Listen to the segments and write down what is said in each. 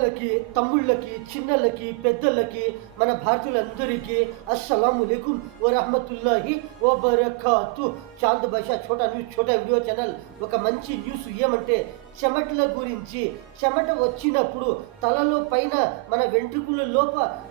అన్నలకి, తమ్ముళ్ళకి, చిన్నలకి, పెద్దలకి, మన భారతీయులందరికీ అస్సలాము అలైకుం వరహమతుల్లాహి వబరకాతు. Chand Basha Chota news Chota video channel. ఒక మంచి న్యూస్ ఏమంటే చెమటల గురించి. చెమట వచ్చినప్పుడు తలలో పైన మన వెంట్రుకల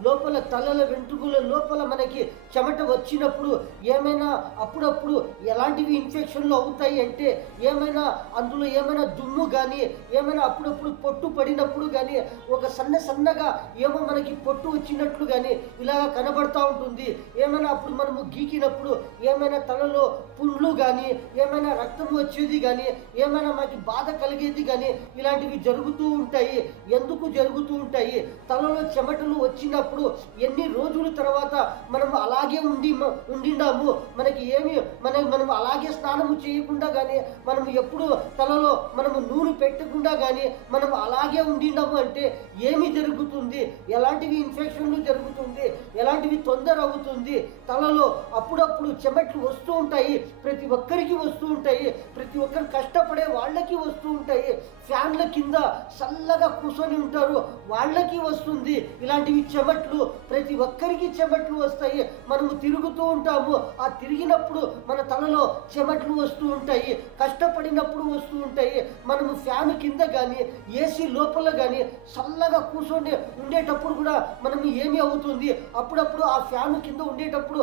లోపల తలల వెంట్రుకల లోపల మనకి చెమట వచ్చినప్పుడు ఏమైనా అప్పుడప్పుడు ఎలాంటివి ఇన్ఫెక్షన్లు అవుతాయి అంటే ఏమైనా అందులో ఏమైనా దుమ్ము కానీ ఏమైనా అప్పుడప్పుడు పొట్టు పడినప్పుడు కానీ ఒక సన్నగా ఏమో మనకి పొట్టు వచ్చినట్లు కానీ ఇలాగ కనబడతా ఉంటుంది. ఏమైనా అప్పుడు మనము గీకినప్పుడు ఏమైనా తలలో పుండ్లు కానీ ఏమైనా రక్తం వచ్చేది కానీ ఏమైనా మనకి బాధ కలిగేది కానీ ఇలాంటివి జరుగుతూ ఉంటాయి. ఎందుకు జరుగుతూ ఉంటాయి? తలలో చెమటలు వచ్చినప్పుడు ఎన్ని రోజుల తర్వాత మనం అలాగే ఉండినాము, మనకి ఏమి మనం అలాగే స్నానము చేయకుండా కానీ మనం ఎప్పుడు తలలో మనము నూనె పెట్టకుండా కానీ మనం అలాగే ఉండినాము అంటే ఏమి జరుగుతుంది? ఎలాంటివి ఇన్ఫెక్షన్లు జరుగుతుంది, ఎలాంటివి తొందర అవుతుంది. తలలో అప్పుడప్పుడు చెమటలు వస్తూ ఉంటాయి, ప్రతి ఒక్కరికి వస్తూ ఉంటాయి, ప్రతి ఒక్కరు కష్టపడే వాళ్ళకి వస్తూ ఉంటాయి. ఫ్యాన్ల కింద చల్లగా కూర్చొని ఉంటారు, వాళ్ళకి వస్తుంది ఇలాంటివి చెమట్లు. ప్రతి ఒక్కరికి చెమట్లు వస్తాయి. మనము తిరుగుతూ ఉంటాము, ఆ తిరిగినప్పుడు మన తలలో చెమట్లు వస్తూ ఉంటాయి, కష్టపడినప్పుడు వస్తూ ఉంటాయి. మనము ఫ్యాన్ కింద కానీ ఏసీ లోపల కానీ చల్లగా కూర్చొని ఉండేటప్పుడు కూడా మనం ఏమి అవుతుంది? అప్పుడప్పుడు ఆ ఫ్యాన్ కింద ఉండేటప్పుడు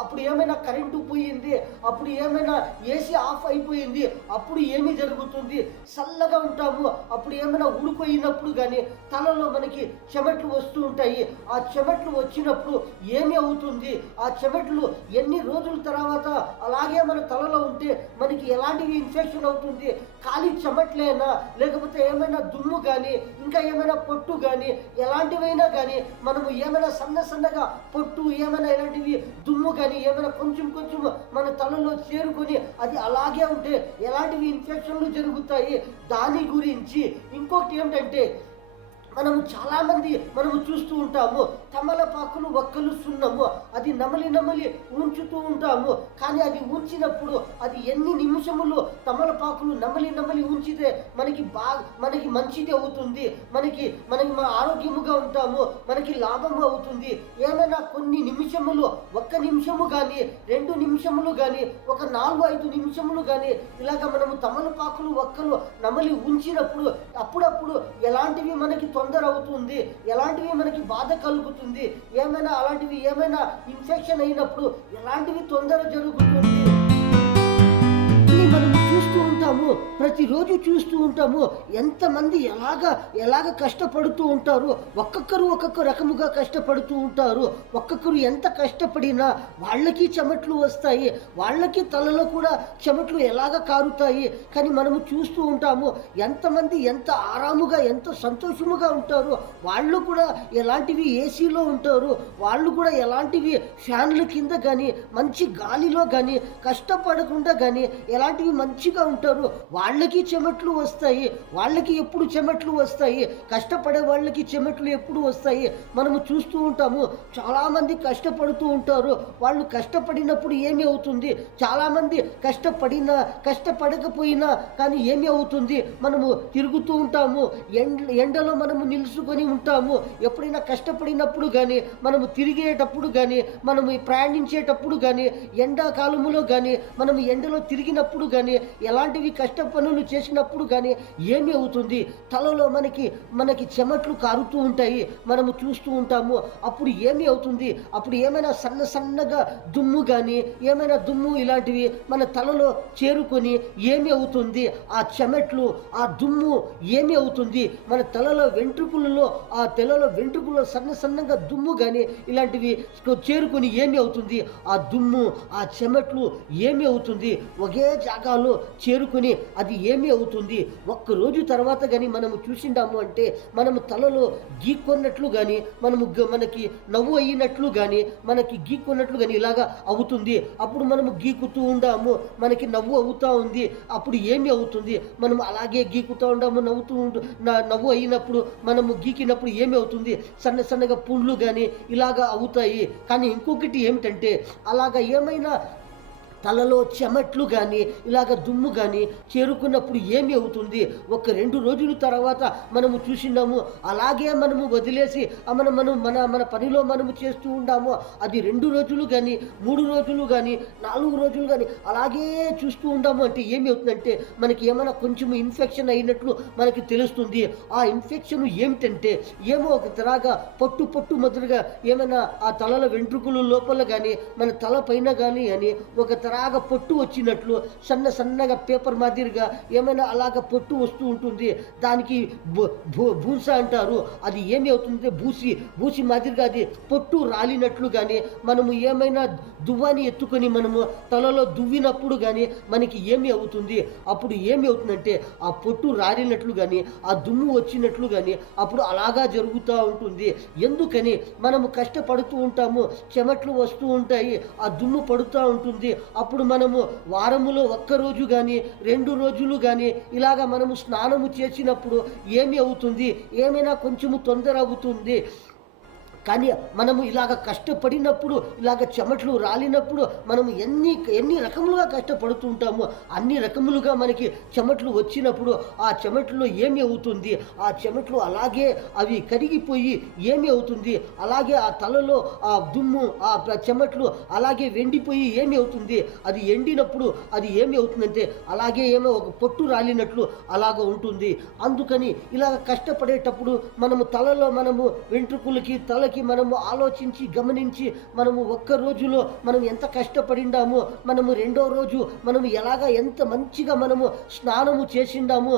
అప్పుడు ఏమైనా కరెంటు పోయింది, అప్పుడు ఏమైనా ఏసీ ఆఫ్ అయిపోయింది, అప్పుడు ఏమి జరుగుతుంది? చల్లగా ఉంటాము, అప్పుడు ఏమైనా ఊడిపోయినప్పుడు కానీ తలలో మనకి చెమట్లు వస్తూ ఉంటాయి. ఆ చెమట్లు వచ్చినప్పుడు ఏమి అవుతుంది? ఆ చెమట్లు ఎన్ని రోజుల తర్వాత అలాగే మన తలలో ఉంటే మనకి ఎలాంటివి ఇన్ఫెక్షన్ అవుతుంది? ఖాళీ చెమట్లేనా, లేకపోతే ఏమైనా దుమ్ము కానీ ఇంకా ఏమైనా పొట్టు కానీ ఎలాంటివైనా కానీ మనము ఏమైనా సన్నగా పొట్టు ఏమైనా ఇలాంటివి దుమ్ము కానీ ఏమైనా కొంచెం మన తలలో చేరుకొని అది అలాగే ఉంటే ఎలాంటివి ఇన్ఫెక్షన్లు జరుగుతాయి? దాని గురించి ఇంకొకటి ఏమిటంటే చాలామంది మనము చూస్తూ ఉంటాము, తమలపాకులు ఒక్కలు సున్నము అది నమలి ఉంచుతూ ఉంటాము. కానీ అది ఉంచినప్పుడు అది ఎన్ని నిమిషములు తమలపాకులు నమలి ఉంచితే మనకి మంచిది అవుతుంది, మనకి మా ఆరోగ్యముగా ఉంటాము, మనకి లాభము అవుతుంది. ఏమైనా కొన్ని నిమిషములు, 1 నిమిషము కానీ 2 నిమిషములు కానీ ఒక 4-5 నిమిషములు కానీ ఇలాగ మనము తమలపాకులు ఒక్కలు నమలి ఉంచినప్పుడు అప్పుడప్పుడు ఎలాంటివి మనకి తొందర అవుతుంది, ఎలాంటివి మనకి బాధ కలుగుతుంది, అలాంటివి ఏమైనా ఇన్ఫెక్షన్ అయినప్పుడు ఎలాంటివి తొందర జరుగుతుంది మనం చూస్తూ ఉంటాము. ప్రతిరోజు చూస్తూ ఉంటాము ఎంతమంది ఎలాగ కష్టపడుతూ ఉంటారు. ఒక్కొక్క రకముగా కష్టపడుతూ ఉంటారు. ఒక్కొక్కరు ఎంత కష్టపడినా వాళ్ళకి చెమట్లు వస్తాయి, వాళ్ళకి తలలో కూడా చెమట్లు ఎలాగ కారుతాయి. కానీ మనము చూస్తూ ఉంటాము ఎంతమంది ఎంత ఆరాముగా ఎంత సంతోషముగా ఉంటారు. వాళ్ళు కూడా ఎలాంటివి ఏసీలో ఉంటారు, వాళ్ళు కూడా ఎలాంటివి ఫ్యాన్ల కింద కానీ మంచి గాలిలో కానీ కష్టపడకుండా కానీ ఎలాంటివి మంచిగా ఉంటారు. వాళ్ళకి చెమట్లు వస్తాయి. వాళ్ళకి ఎప్పుడు చెమట్లు వస్తాయి? కష్టపడే వాళ్ళకి చెమట్లు ఎప్పుడు వస్తాయి? మనము చూస్తూ ఉంటాము చాలామంది కష్టపడుతూ ఉంటారు. వాళ్ళు కష్టపడినప్పుడు ఏమి అవుతుంది? చాలామంది కష్టపడకపోయినా కానీ ఏమి అవుతుంది? మనము తిరుగుతూ ఉంటాము, ఎండలో మనము నిలుచుకొని ఉంటాము. ఎప్పుడైనా కష్టపడినప్పుడు కానీ మనము తిరిగేటప్పుడు కానీ మనము ప్రయాణించేటప్పుడు కానీ ఎండాకాలములో కానీ మనము ఎండలో తిరిగినప్పుడు కానీ ఎలాంటివి కష్ట పనులు చేసినప్పుడు కానీ ఏమి అవుతుంది? తలలో మనకి చెమట్లు కారుతూ ఉంటాయి, మనము చూస్తూ ఉంటాము. అప్పుడు ఏమి అవుతుంది? అప్పుడు ఏమైనా సన్నగా దుమ్ము కానీ ఏమైనా దుమ్ము ఇలాంటివి మన తలలో చేరుకొని ఏమి అవుతుంది? ఆ చెమట్లు ఆ దుమ్ము ఏమి అవుతుంది? మన తలలో వెంట్రుకలలో సన్నగా దుమ్ము కానీ ఇలాంటివి చేరుకొని ఏమి అవుతుంది? ఆ దుమ్ము ఆ చెమట్లు ఏమి అవుతుంది? ఒకే జాగాలో చేరుకొని అది ఏమి అవుతుంది? ఒక్కరోజు తర్వాత కానీ మనము చూసిండాము అంటే మనము తలలో గీక్కొన్నట్లు కానీ మనకి నవ్వు అయినట్లు కానీ మనకి గీక్కొన్నట్లు కానీ ఇలాగా అవుతుంది. అప్పుడు మనము గీకుతూ ఉండాము, మనకి నవ్వు అవుతూ ఉంది. అప్పుడు ఏమి అవుతుంది? మనం అలాగే గీకుతూ ఉండాము, నవ్వు అయినప్పుడు మనము గీకినప్పుడు ఏమి అవుతుంది? సన్నగా పుండ్లు కానీ ఇలాగా అవుతాయి. కానీ ఇంకొకటి ఏమిటంటే అలాగా ఏమైనా తలలో చెమట్లు కానీ ఇలాగ దుమ్ము కానీ చేరుకున్నప్పుడు ఏమి అవుతుంది? ఒక 2 రోజుల తర్వాత మనము చూసినాము, అలాగే మనము వదిలేసి మనం మనం మన మన పనిలో మనము చేస్తూ ఉన్నాము. అది 2 రోజులు కానీ 3 రోజులు కానీ 4 రోజులు కానీ అలాగే చూస్తూ ఉంటాము అంటే ఏమి అవుతుందంటే మనకి ఏమైనా కొంచెం ఇన్ఫెక్షన్ అయినట్లు మనకి తెలుస్తుంది. ఆ ఇన్ఫెక్షన్ ఏమిటంటే ఏమో ఒక తరగా పొట్టు పొట్టు మొదలుగా ఏమైనా ఆ తలలో వెంట్రుకలు లోపల కానీ మన తల పైన కానీ అని ఒక తరాగా పొట్టు వచ్చినట్లు సన్నగా పేపర్ మాదిరిగా ఏమైనా అలాగ పొట్టు వస్తూ ఉంటుంది. దానికి భూస అంటారు. అది ఏమి అవుతుంది? బూసి మాదిరిగా అది పొట్టు రాలినట్లు కానీ మనము ఏమైనా దువ్వాని ఎత్తుకొని మనము తలలో దువ్వినప్పుడు కానీ మనకి ఏమి అవుతుంది? అప్పుడు ఏమి అవుతుందంటే ఆ పొట్టు రాలినట్లు కానీ ఆ దుమ్ము వచ్చినట్లు కానీ అప్పుడు అలాగా జరుగుతూ ఉంటుంది. ఎందుకని మనము కష్టపడుతూ ఉంటాము, చెమట్లు వస్తూ ఉంటాయి, ఆ దుమ్ము పడుతూ ఉంటుంది. అప్పుడు మనము వారములో ఒక్కరోజు కానీ 2 రోజులు కానీ ఇలాగ మనము స్నానము చేసినప్పుడు ఏమి అవుతుంది? ఏమైనా కొంచెము తొందర అవుతుంది. కానీ మనము ఇలాగ కష్టపడినప్పుడు ఇలాగ చెమట్లు రాలినప్పుడు మనము ఎన్ని రకములుగా కష్టపడుతుంటామో అన్ని రకములుగా మనకి చెమట్లు వచ్చినప్పుడు ఆ చెమట్లో ఏమి అవుతుంది? ఆ చెమట్లు అలాగే అవి కరిగిపోయి ఏమి అవుతుంది? అలాగే ఆ తలలో ఆ దుమ్ము ఆ చెమట్లు అలాగే వెండిపోయి ఏమి అవుతుంది? అది ఎండినప్పుడు అది ఏమి అవుతుందంటే అలాగే ఏమో ఒక పొట్టు రాలినట్లు అలాగ ఉంటుంది. అందుకని ఇలాగ కష్టపడేటప్పుడు మనము తలలో మనము వెంట్రుకలకి తలకి మనము ఆలోచించి గమనించి మనము ఒక్క రోజులో మనం ఎంత కష్టపడిండామో మనము 2వ రోజు మనము ఎంత మంచిగా మనము స్నానము చేసిండాము,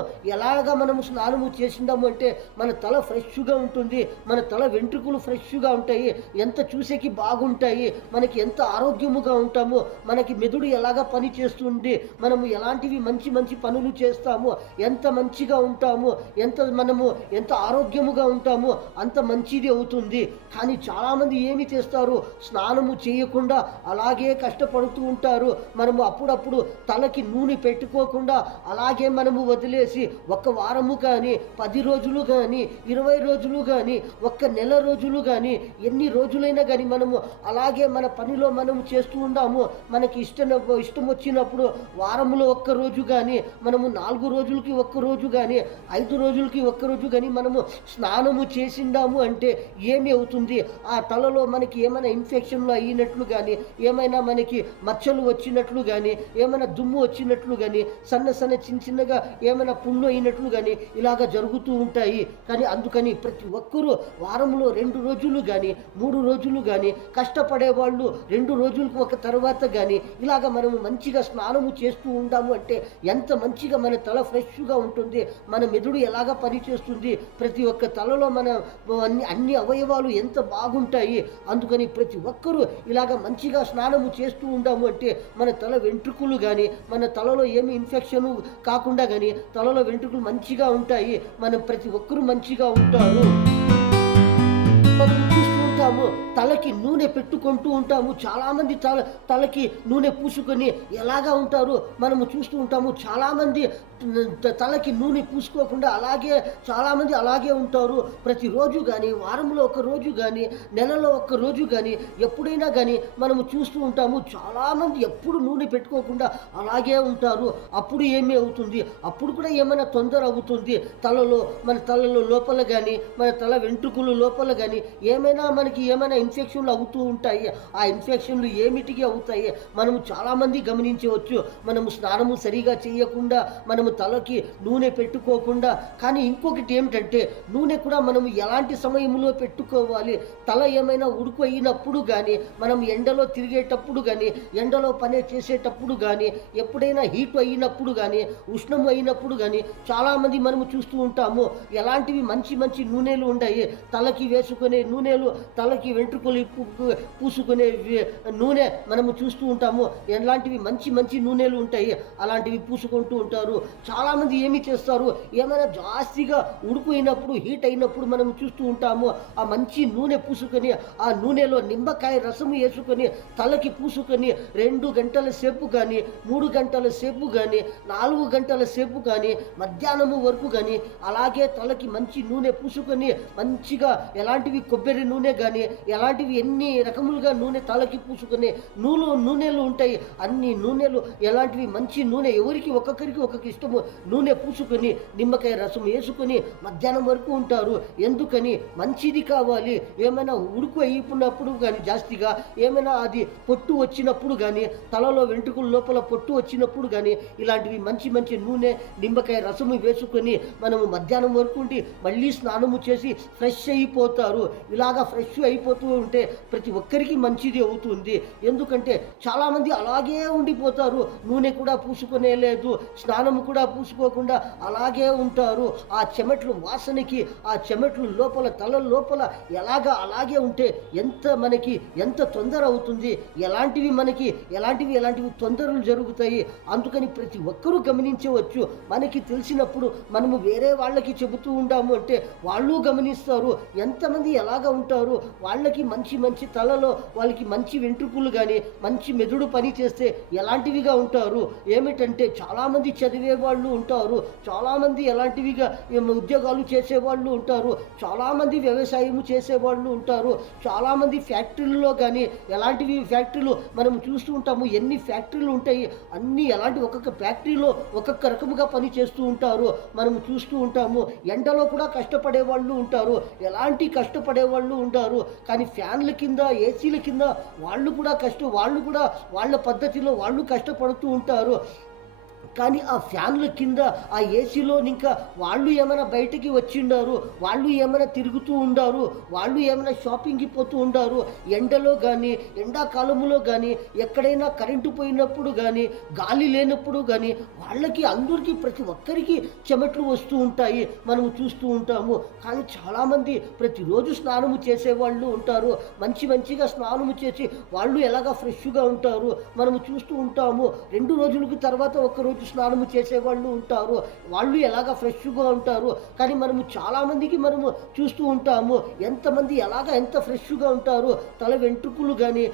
మనము స్నానము చేసిండాము అంటే మన తల ఫ్రెష్గా ఉంటుంది, మన తల వెంట్రుకలు ఫ్రెష్గా ఉంటాయి, ఎంత చూసేకి బాగుంటాయి, మనకి ఎంత ఆరోగ్యముగా ఉంటామో, మనకి మెదడు పని చేస్తుంది, మనము ఎలాంటివి మంచి మంచి పనులు చేస్తాము, ఎంత మంచిగా ఉంటాము, మనము ఎంత ఆరోగ్యముగా ఉంటామో అంత మంచిది అవుతుంది. కానీ చాలామంది ఏమి చేస్తారు? స్నానము చేయకుండా అలాగే కష్టపడుతూ ఉంటారు. మనము అప్పుడప్పుడు తలకి నూనె పెట్టుకోకుండా అలాగే మనము వదిలేసి ఒక వారము కానీ 10 రోజులు కానీ 20 రోజులు కానీ 1 నెల రోజులు కానీ ఎన్ని రోజులైనా కానీ మనము అలాగే మన పనిలో మనము చేస్తూ ఉన్నాము. మనకి ఇష్టం వచ్చినప్పుడు వారములో 1 రోజు కానీ మనము 4 రోజులకి 1 రోజు కానీ 5 రోజులకి 1 రోజు కానీ మనము స్నానము చేసిండాము అంటే ఏమి అవుతుంది? ఆ తలలో మనకి ఏమైనా ఇన్ఫెక్షన్లు అయినట్లు కానీ ఏమైనా మనకి మచ్చలు వచ్చినట్లు కానీ ఏమైనా దుమ్ము వచ్చినట్లు కానీ చిన్నగా ఏమైనా పుండ్లు అయినట్లు కానీ ఇలాగ జరుగుతూ ఉంటాయి. కానీ అందుకని ప్రతి ఒక్కరూ వారంలో 2 రోజులు కానీ 3 రోజులు కానీ కష్టపడే వాళ్ళు 2 రోజులకు ఒక తర్వాత కానీ ఇలాగ మనము మంచిగా స్నానము చేస్తూ ఉంటాము అంటే ఎంత మంచిగా మన తల ఫ్రెష్గా ఉంటుంది, మన మెదడు ఎలాగ పనిచేస్తుంది, ప్రతి ఒక్క తలలో మన అన్ని అవయవాలు ఎంత బాగుంటాయి. అందుకని ప్రతి ఒక్కరూ ఇలాగ మంచిగా స్నానము చేస్తూ ఉంటాము అంటే మన తల వెంట్రుకలు కానీ మన తలలో ఏమి ఇన్ఫెక్షన్ కాకుండా కానీ తలలో వెంట్రుకలు మంచిగా ఉంటాయి, మనం ప్రతి ఒక్కరూ మంచిగా ఉంటారు. మనం చూస్తూ ఉంటాము, తలకి నూనె పెట్టుకుంటూ ఉంటాము, చాలామంది తలకి నూనె పూసుకొని ఎలాగా ఉంటారు మనము చూస్తూ ఉంటాము. చాలామంది తలకి నూనె పూసుకోకుండా చాలామంది అలాగే ఉంటారు. ప్రతిరోజు కానీ వారంలో 1 రోజు కానీ నెలలో 1 రోజు కానీ ఎప్పుడైనా కానీ మనము చూస్తూ ఉంటాము. చాలామంది ఎప్పుడు నూనె పెట్టుకోకుండా అలాగే ఉంటారు. అప్పుడు ఏమీ అవుతుంది? అప్పుడు కూడా ఏమైనా తొందర అవుతుంది. మన తలలో లోపల కానీ మన తల వెంట్రుకలు లోపల కానీ మనకి ఏమైనా ఇన్ఫెక్షన్లు అవుతూ ఉంటాయి. ఆ ఇన్ఫెక్షన్లు ఏమిటికి అవుతాయి? మనము చాలామంది గమనించవచ్చు. మనము స్నానము సరిగా చేయకుండా మనము తలకి నూనె పెట్టుకోకుండా. కానీ ఇంకొకటి ఏమిటంటే నూనె కూడా మనము ఎలాంటి సమయంలో పెట్టుకోవాలి? తల ఏమైనా ఉడుకు అయినప్పుడు కానీ మనం ఎండలో తిరిగేటప్పుడు కానీ ఎండలో పని చేసేటప్పుడు కానీ ఎప్పుడైనా హీట్ అయినప్పుడు కానీ ఉష్ణము అయినప్పుడు కానీ చాలామంది మనము చూస్తూ ఉంటాము. ఎలాంటివి మంచి నూనెలు ఉన్నాయి, తలకి వేసుకునే నూనెలు, తలకి వెంట్రుకలు పూసుకునే నూనె మనము చూస్తూ ఉంటాము. ఎలాంటివి మంచి నూనెలు ఉంటాయి, అలాంటివి పూసుకుంటూ ఉంటారు. చాలామంది ఏమి చేస్తారు? ఏమైనా జాస్తిగా ఉడికినప్పుడు హీట్ అయినప్పుడు మనం చూస్తూ ఉంటాము. ఆ మంచి నూనె పూసుకొని ఆ నూనెలో నిమ్మకాయ రసము వేసుకొని తలకి పూసుకొని 2 గంటల సేపు కానీ 3 గంటల సేపు కానీ 4 గంటల సేపు కానీ మధ్యాహ్నము వరకు కానీ అలాగే తలకి మంచి నూనె పూసుకొని మంచిగా ఎలాంటివి కొబ్బరి నూనె కానీ కానీ ఎలాంటివి ఎన్ని రకములుగా నూనె తలకి పూసుకునే నూనెలు ఉంటాయి. అన్ని నూనెలు ఎలాంటివి మంచి నూనె ఎవరికి ఒక్కొక్కరికి ఒక్కొక్క ఇష్టము నూనె పూసుకొని నిమ్మకాయ రసం వేసుకొని మధ్యాహ్నం వరకు ఉంటారు. ఎందుకని మంచిది కావాలి. ఏమైనా ఉడుకు అయిపోయినప్పుడు కానీ జాస్తిగా ఏమైనా అది పొట్టు వచ్చినప్పుడు కానీ తలలో వెంట్రుకల లోపల పొట్టు వచ్చినప్పుడు కానీ ఇలాంటివి మంచి మంచి నూనె నిమ్మకాయ రసము వేసుకొని మనము మధ్యాహ్నం వరకు ఉండి మళ్ళీ స్నానము చేసి ఫ్రెష్ అయిపోతారు. ఇలాగా ఫ్రెష్ అయిపోతూ ఉంటే ప్రతి ఒక్కరికి మంచిది అవుతుంది. ఎందుకంటే చాలామంది అలాగే ఉండిపోతారు. నూనె కూడా పూసుకునే లేదు, స్నానము కూడా పూసుకోకుండా అలాగే ఉంటారు. ఆ చెమట్లు వాసనకి ఆ చెమట్లు లోపల తల లోపల అలాగే ఉంటే మనకి ఎంత తొందర అవుతుంది, ఎలాంటివి తొందరలు జరుగుతాయి. అందుకని ప్రతి ఒక్కరూ గమనించవచ్చు. మనకి తెలిసినప్పుడు మనము వేరే వాళ్ళకి చెబుతూ ఉంటాము అంటే వాళ్ళు గమనిస్తారు. ఎంతమంది ఎలాగ ఉంటారు, వాళ్ళకి మంచి తలలో వాళ్ళకి మంచి వెంట్రుకలు కానీ మంచి మెదడు పని చేస్తే ఎలాంటివిగా ఉంటారు. ఏమిటంటే చాలామంది చదివే వాళ్ళు ఉంటారు, చాలామంది ఎలాంటివిగా ఉద్యోగాలు చేసేవాళ్ళు ఉంటారు, చాలామంది వ్యవసాయం చేసేవాళ్ళు ఉంటారు, చాలామంది ఫ్యాక్టరీల్లో కానీ ఎలాంటివి ఫ్యాక్టరీలు మనం చూస్తూ ఉంటాము. ఎన్ని ఫ్యాక్టరీలు ఉంటాయి, అన్నీ ఎలాంటి ఒక్కొక్క ఫ్యాక్టరీలో ఒక్కొక్క రకముగా పని చేస్తూ ఉంటారు. మనం చూస్తూ ఉంటాము. ఎండలో కూడా కష్టపడే వాళ్ళు ఉంటారు, ఎలాంటి కష్టపడే వాళ్ళు ఉంటారు. కానీ ఫ్యాన్ల కింద ఏసీల కింద వాళ్ళు కూడా వాళ్ళ పద్ధతిలో వాళ్ళు కష్టపడుతూ ఉంటారు. కానీ ఆ ఫ్యాన్ల కింద ఆ ఏసీలో ఇంకా వాళ్ళు ఏమైనా బయటికి వచ్చిండారు, వాళ్ళు ఏమైనా తిరుగుతూ ఉండారు, వాళ్ళు ఏమైనా షాపింగ్కి పోతూ ఉండారు. ఎండలో కానీ ఎండాకాలంలో కానీ ఎక్కడైనా కరెంటు పోయినప్పుడు కానీ గాలి లేనప్పుడు కానీ వాళ్ళకి అందరికీ ప్రతి ఒక్కరికి చెమట్లు వస్తూ ఉంటాయి, మనము చూస్తూ ఉంటాము. కానీ చాలామంది ప్రతిరోజు స్నానము చేసేవాళ్ళు ఉంటారు. మంచిగా స్నానము చేసి వాళ్ళు ఎలాగా ఫ్రెష్గా ఉంటారు మనము చూస్తూ ఉంటాము. 2 రోజులకు తర్వాత ఒక్కరోజు స్నానము చేసేవాళ్ళు ఉంటారు, వాళ్ళు ఎలాగ ఫ్రెష్గా ఉంటారు. కానీ మనము చాలామందికి మనము చూస్తూ ఉంటాము ఎంతమంది ఎంత ఫ్రెష్గా ఉంటారు. తల వెంట్రుకలు కానీ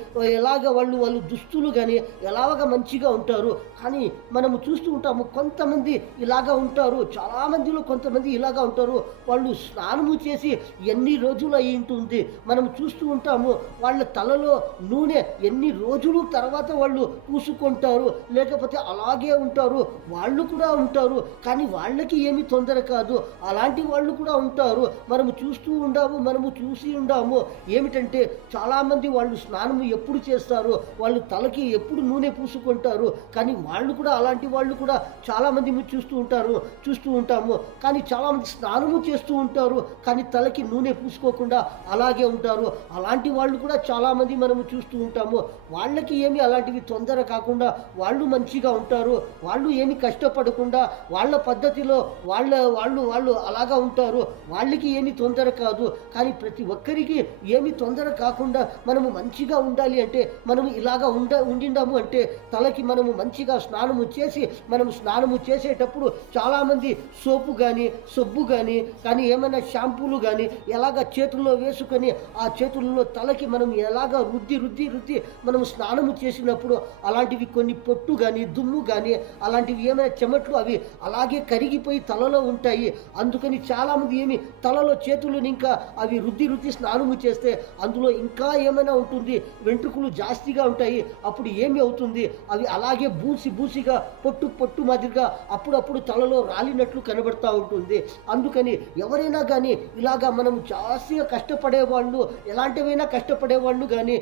ఎలాగ వాళ్ళు దుస్తులు కానీ ఎలాగ మంచిగా ఉంటారు. కానీ మనము చూస్తూ ఉంటాము కొంతమంది ఇలాగా ఉంటారు, చాలామందిలో కొంతమంది ఇలాగా ఉంటారు. వాళ్ళు స్నానము చేసి ఎన్ని రోజులు అయి ఉంటుంది మనం చూస్తూ ఉంటాము. వాళ్ళ తలలో నూనె ఎన్ని రోజులు తర్వాత వాళ్ళు పూసుకుంటారు, లేకపోతే అలాగే ఉంటారు. వాళ్ళు కూడా ఉంటారు, కానీ వాళ్ళకి ఏమి తొందర కాదు. అలాంటి వాళ్ళు కూడా ఉంటారు, మనము చూసి ఉండాము. ఏమిటంటే చాలామంది వాళ్ళు స్నానము ఎప్పుడు చేస్తారు, వాళ్ళు తలకి ఎప్పుడు నూనె పూసుకుంటారు. కానీ వాళ్ళు కూడా అలాంటి వాళ్ళు కూడా చాలామంది చూస్తూ ఉంటాము. కానీ చాలామంది స్నానము చేస్తూ ఉంటారు, కానీ తలకి నూనె పూసుకోకుండా అలాగే ఉంటారు. అలాంటి వాళ్ళు కూడా చాలామంది మనము చూస్తూ ఉంటాము. వాళ్ళకి ఏమి అలాంటివి తొందర కాకుండా వాళ్ళు మంచిగా ఉంటారు. వాళ్ళు ఏమి కష్టపడకుండా వాళ్ళ పద్ధతిలో వాళ్ళు అలాగా ఉంటారు. వాళ్ళకి ఏమి తొందర కాదు. కానీ ప్రతి ఒక్కరికి ఏమి తొందర కాకుండా మనము మంచిగా ఉండాలి అంటే మనము ఇలాగా ఉండిండాము అంటే తలకి మనము మంచిగా స్నానము చేసేటప్పుడు చాలామంది సోపు కానీ సబ్బు కానీ ఏమైనా షాంపూలు కానీ ఎలాగ చేతుల్లో వేసుకొని ఆ చేతుల్లో తలకి మనం ఎలాగ రుద్ది మనం స్నానము చేసినప్పుడు అలాంటివి కొన్ని పొట్టు కానీ దుమ్ము కానీ అలాంటివి ఏమైనా చెమట్లు అవి అలాగే కరిగిపోయి తలలో ఉంటాయి. అందుకని చాలామంది తలలో చేతులు ఇంకా అవి రుద్ది స్నానము చేస్తే అందులో ఇంకా ఏమైనా ఉంటుంది, వెంట్రుకలు జాస్తిగా ఉంటాయి. అప్పుడు ఏమి అవుతుంది, అవి అలాగే బూసిగా పొట్టు మాదిరిగా అప్పుడప్పుడు తలలో రాలినట్లు కనబడతా ఉంటుంది. అందుకని ఎవరైనా కానీ ఇలాగా మనం జాస్తిగా కష్టపడేవాళ్ళు ఎలాంటివైనా కష్టపడేవాళ్ళు కానీ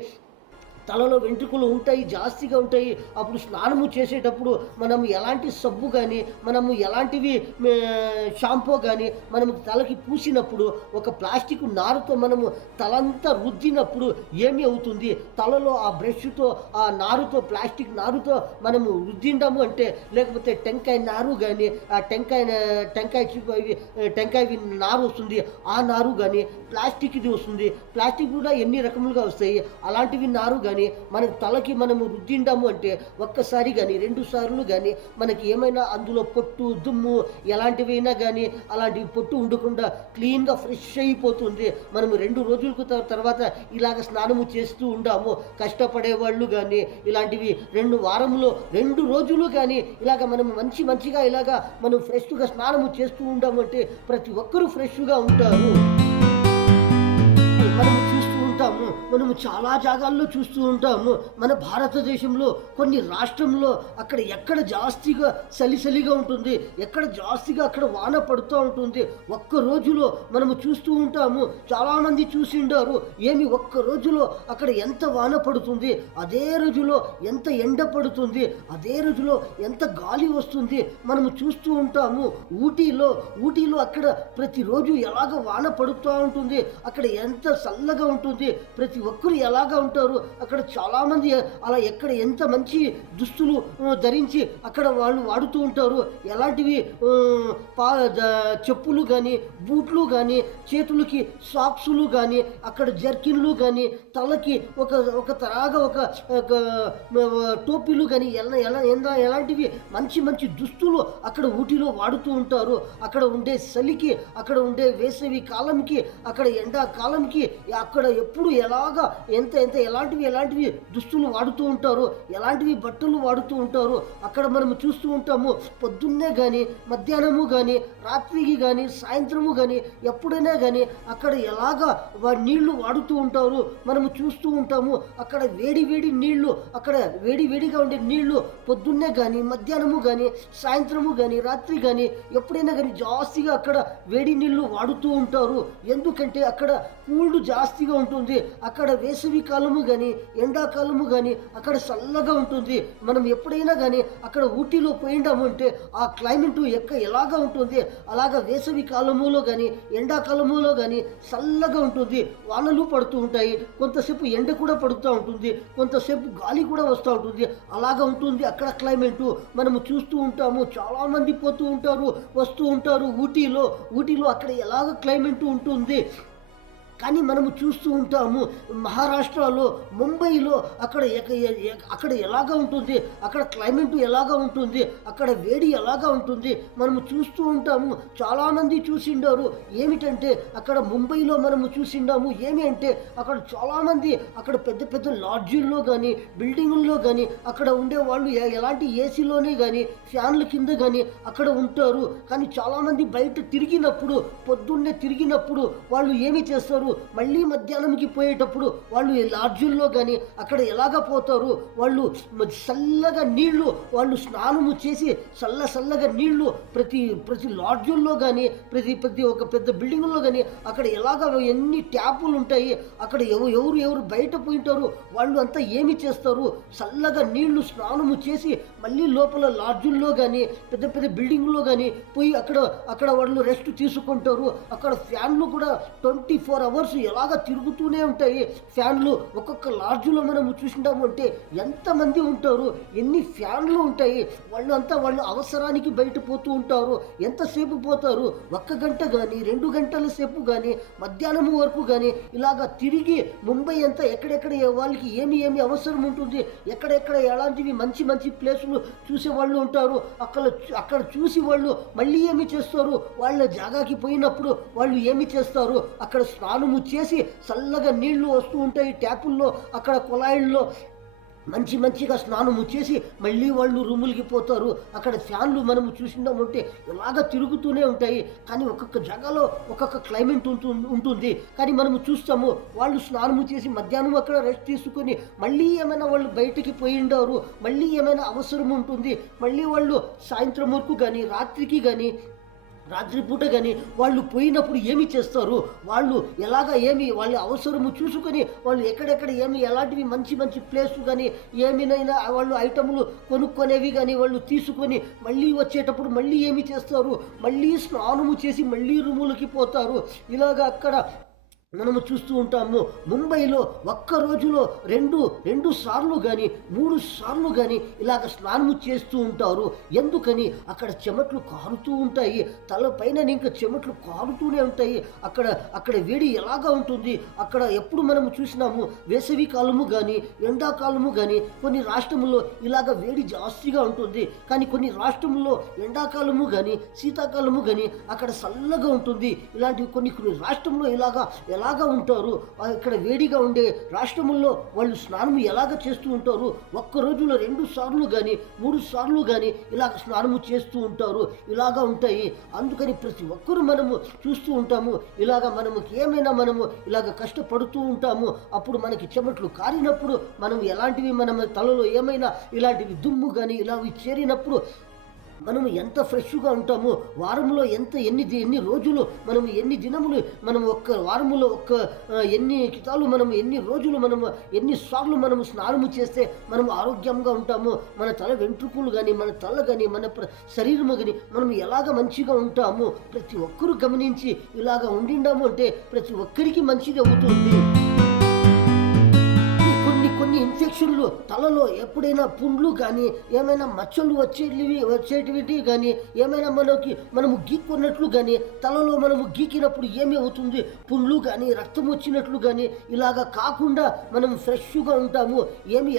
తలలో వెంట్రుకలు ఉంటాయి, జాస్తిగా ఉంటాయి. అప్పుడు స్నానము చేసేటప్పుడు మనం ఎలాంటి సబ్బు కానీ మనము ఎలాంటివి షాంపూ కానీ మనము తలకి పూసినప్పుడు ఒక ప్లాస్టిక్ నారుతో మనము తలంతా రుద్దినప్పుడు ఏమి అవుతుంది, తలలో ఆ బ్రష్తో ఆ నారుతో ప్లాస్టిక్ నారుతో మనము రుద్దిండాము అంటే లేకపోతే టెంకాయ నారు కానీ ఆ టెంకాయ నారు వస్తుంది, ఆ నారు కానీ ప్లాస్టిక్ది వస్తుంది. ప్లాస్టిక్ కూడా ఎన్ని రకములుగా వస్తాయి. అలాంటివి నారు కానీ మన తలకి మనము రుద్దిండాము అంటే ఒక్కసారి కానీ 2 సార్లు కానీ మనకి ఏమైనా అందులో పొట్టు దుమ్ము ఎలాంటివైనా కానీ అలాంటివి పొట్టు ఉండకుండా క్లీన్గా ఫ్రెష్ అయిపోతుంది. మనము 2 రోజులకు తర్వాత ఇలాగ స్నానము చేస్తూ ఉండాము. కష్టపడే వాళ్ళు కానీ ఇలాంటివి 2 వారంలో 2 రోజులు కానీ ఇలాగ మనము మంచిగా ఇలాగ మనం ఫ్రెష్గా స్నానము చేస్తూ ఉండాము అంటే ప్రతి ఒక్కరూ ఫ్రెష్గా ఉంటారు. మనము చూస్తూ ఉంటాము మనము చాలా జాగాల్లో చూస్తూ ఉంటాము. మన భారతదేశంలో కొన్ని రాష్ట్రంలో అక్కడ ఎక్కడ జాస్తిగా చలిగా ఉంటుంది, ఎక్కడ జాస్తిగా అక్కడ వాన పడుతూ ఉంటుంది. ఒక్క రోజులో మనము చూస్తూ ఉంటాము, చాలామంది చూసిండారు ఏమి ఒక్క రోజులో అక్కడ ఎంత వాన పడుతుంది, అదే రోజులో ఎంత ఎండ పడుతుంది, అదే రోజులో ఎంత గాలి వస్తుంది మనము చూస్తూ ఉంటాము. ఊటీలో అక్కడ ప్రతిరోజు ఎలాగ వాన పడుతూ ఉంటుంది, అక్కడ ఎంత చల్లగా ఉంటుంది, ప్రతి ఒక్కరు ఎలాగా ఉంటారు. అక్కడ చాలామంది అలా ఎక్కడ ఎంత మంచి దుస్తులు ధరించి అక్కడ వాళ్ళు వాడుతూ ఉంటారు. ఎలాంటివి చెప్పులు కానీ, బూట్లు కానీ, చేతులకి సాక్సులు కానీ, అక్కడ జర్కిన్లు కానీ, తలకి ఒక తరాగా ఒక టోపీలు కానీ ఎలాంటివి మంచి దుస్తులు అక్కడ ఊటీలో వాడుతూ ఉంటారు. అక్కడ ఉండే చలికి, అక్కడ ఉండే వేసవి కాలంకి, అక్కడ ఎండాకాలంకి అక్కడ ఎప్పుడు ఎలాగా ఎంత ఎలాంటివి దుస్తులు వాడుతూ ఉంటారు, ఎలాంటివి బట్టలు వాడుతూ ఉంటారు. అక్కడ మనము చూస్తూ ఉంటాము. పొద్దున్నే కానీ, మధ్యాహ్నము కానీ, రాత్రికి కానీ, సాయంత్రము కానీ, ఎప్పుడైనా కానీ అక్కడ ఎలాగా నీళ్లు వాడుతూ ఉంటారు మనము చూస్తూ ఉంటాము. అక్కడ వేడి నీళ్లు, అక్కడ వేడిగా ఉండే నీళ్లు పొద్దున్నే కానీ, మధ్యాహ్నము కానీ, సాయంత్రము కానీ, రాత్రి కానీ, ఎప్పుడైనా కానీ జాస్తిగా అక్కడ వేడి నీళ్లు వాడుతూ ఉంటారు. ఎందుకంటే అక్కడ కూల్డ్ జాస్తిగా ఉంటుంది. అక్కడ వేసవి కాలము కానీ, ఎండాకాలము కానీ అక్కడ చల్లగా ఉంటుంది. మనం ఎప్పుడైనా కానీ అక్కడ ఊటీలో పోయిండాము అంటే ఆ క్లైమేట్ ఎలాగా ఉంటుంది, అలాగా వేసవి కాలములో కానీ, ఎండాకాలములో కానీ చల్లగా ఉంటుంది. వానలు పడుతూ ఉంటాయి, కొంతసేపు ఎండ కూడా పడుతూ ఉంటుంది, కొంతసేపు గాలి కూడా వస్తూ ఉంటుంది. అలాగా ఉంటుంది అక్కడ క్లైమేటు. మనము చూస్తూ ఉంటాము, చాలామంది పోతూ ఉంటారు, వస్తూ ఉంటారు ఊటీలో అక్కడ ఎలాగ క్లైమేట్ ఉంటుంది. కానీ మనము చూస్తూ ఉంటాము మహారాష్ట్రలో, ముంబైలో అక్కడ ఎలాగా ఉంటుంది, అక్కడ క్లైమేట్ ఎలాగా ఉంటుంది, అక్కడ వేడి ఎలాగా ఉంటుంది మనము చూస్తూ ఉంటాము. చాలామంది చూసిండారు. ఏమిటంటే అక్కడ ముంబైలో మనము చూసిండాము ఏమి అంటే అక్కడ చాలామంది అక్కడ పెద్ద లాడ్జీల్లో కానీ, బిల్డింగుల్లో కానీ అక్కడ ఉండే వాళ్ళు ఎలాంటి ఏసీలోనే కానీ, ఫ్యాన్ల కింద కానీ అక్కడ ఉంటారు. కానీ చాలామంది బయట పొద్దున్నే తిరిగినప్పుడు వాళ్ళు ఏమి చేస్తారు, మళ్ళీ మధ్యాహ్నంకి పోయేటప్పుడు వాళ్ళు లాడ్జుల్లో కానీ అక్కడ ఎలాగ పోతారు, వాళ్ళు చల్లగా నీళ్లు, వాళ్ళు స్నానము చేసి చల్లగా నీళ్లు ప్రతి లాడ్జుల్లో కానీ, ప్రతి ఒక పెద్ద బిల్డింగుల్లో కానీ అక్కడ ఎలాగ ఎన్ని ట్యాపులు ఉంటాయి. అక్కడ ఎవరు బయట పోయింటారు, వాళ్ళు అంతా ఏమి చేస్తారు, చల్లగా నీళ్లు స్నానము చేసి మళ్ళీ లోపల లాడ్జుల్లో కానీ, పెద్ద బిల్డింగుల్లో కానీ పోయి అక్కడ వాళ్ళు రెస్ట్ తీసుకుంటారు. అక్కడ ఫ్యాన్లు కూడా 24 hours ఎలాగ తిరుగుతూనే ఉంటాయి ఫ్యాన్లు. ఒక్కొక్క లాడ్జ్లో మనం చూసింటాము అంటే ఎంతమంది ఉంటారు, ఎన్ని ఫ్యాన్లు ఉంటాయి. వాళ్ళు అవసరానికి బయట పోతూ ఉంటారు. ఎంతసేపు పోతారు, 1 గంట కానీ, 2 గంటల సేపు కానీ, మధ్యాహ్నం వరకు కానీ ఇలాగా తిరిగి ముంబై అంతా ఎక్కడెక్కడ వాళ్ళకి ఏమి అవసరం ఉంటుంది, ఎక్కడెక్కడ ఎలాంటివి మంచి ప్లేసులు చూసే వాళ్ళు ఉంటారు. అక్కడ చూసి వాళ్ళు మళ్ళీ ఏమి చేస్తారు, వాళ్ళ జాగాకి పోయినప్పుడు వాళ్ళు ఏమి చేస్తారు, అక్కడ స్నానము చేసి చల్లగా నీళ్లు వస్తూ ఉంటాయి ట్యాపుల్లో, అక్కడ కుళాయిల్లో మంచిగా స్నానము చేసి మళ్ళీ వాళ్ళు రూములకి పోతారు. అక్కడ ఫ్యాన్లు మనము చూసినామంటే ఇలాగ తిరుగుతూనే ఉంటాయి. కానీ ఒక్కొక్క జాగాలో ఒక్కొక్క క్లైమేట్ ఉంటుంది. కానీ మనము చూస్తాము వాళ్ళు స్నానము చేసి మధ్యాహ్నం అక్కడ రెస్ట్ తీసుకొని మళ్ళీ ఏమైనా వాళ్ళు బయటికి పోయిండారు, మళ్ళీ ఏమైనా అవసరం ఉంటుంది, మళ్ళీ వాళ్ళు సాయంత్రం వరకు కానీ, రాత్రికి కానీ, రాత్రిపూట కానీ వాళ్ళు పోయినప్పుడు ఏమి చేస్తారు, వాళ్ళు వాళ్ళ అవసరము చూసుకొని వాళ్ళు ఎక్కడెక్కడ ఎలాంటివి మంచి ప్లేస్ కానీ ఏమైనా వాళ్ళు ఐటములు కొనుక్కునేవి కానీ వాళ్ళు తీసుకొని మళ్ళీ వచ్చేటప్పుడు మళ్ళీ ఏమి చేస్తారు, మళ్ళీ స్నానము చేసి మళ్ళీ రూములకి పోతారు. ఇలాగ అక్కడ మనము చూస్తూ ఉంటాము. ముంబైలో ఒక్క రోజులో రెండు సార్లు కానీ, 3 సార్లు కానీ ఇలాగ స్నానము చేస్తూ ఉంటారు. ఎందుకని అక్కడ చెమట్లు కారుతూ ఉంటాయి, తలపైన ఇంకా చెమట్లు కారుతూనే ఉంటాయి. అక్కడ వేడి ఎలాగా ఉంటుంది. అక్కడ ఎప్పుడు మనము చూసినాము వేసవి కాలము కానీ, ఎండాకాలము కానీ కొన్ని రాష్ట్రంలో ఇలాగ వేడి జాస్తిగా ఉంటుంది. కానీ కొన్ని రాష్ట్రంలో ఎండాకాలము కానీ, శీతాకాలము కానీ అక్కడ చల్లగా ఉంటుంది. ఇలాంటివి కొన్ని రాష్ట్రంలో ఇలాగా ఎలాగ ఉంటారు, ఇక్కడ వేడిగా ఉండే రాష్ట్రముల్లో వాళ్ళు స్నానం ఎలాగ చేస్తూ ఉంటారు, ఒక్క రోజులో 2 సార్లు కానీ 3 సార్లు కానీ ఇలాగ స్నానము చేస్తూ ఉంటారు. ఇలాగా ఉంటాయి. అందుకని ప్రతి ఒక్కరూ మనము చూస్తూ ఉంటాము. ఇలాగ మనము ఏమైనా మనము ఇలాగ కష్టపడుతూ ఉంటాము. అప్పుడు మనకి చెమట్లు కారినప్పుడు మనం ఎలాంటివి మన తలలో ఏమైనా ఇలాంటివి దుమ్ము కానీ ఇలావి చేరినప్పుడు మనము ఎంత ఫ్రెష్గా ఉంటామో, వారంలో ఎన్ని రోజులు మనము ఎన్ని దినములు మనం ఒక్క వారములో ఎన్ని కితాలు మనము ఎన్ని రోజులు మనము ఎన్నిసార్లు మనము స్నానము చేస్తే మనము ఆరోగ్యంగా ఉంటాము. మన తల వెంట్రుకలు కానీ మన తల కానీ మన శరీరము కానీ మనం ఎలాగ మంచిగా ఉంటాము ప్రతి ఒక్కరూ గమనించి ఇలాగ ఉండిండాము అంటే ప్రతి ఒక్కరికి మంచిది అవుతుంది. కొన్ని ఇన్ఫెక్షన్లు తలలో ఎప్పుడైనా పుండ్లు కానీ ఏమైనా మచ్చలు వచ్చేటివి కానీ ఏమైనా మనము గీక్కున్నట్లు కానీ తలలో మనము గీకినప్పుడు ఏమి అవుతుంది, పుండ్లు కానీ రక్తం వచ్చినట్లు కానీ ఇలాగా కాకుండా మనం ఫ్రెష్గా ఉంటాము.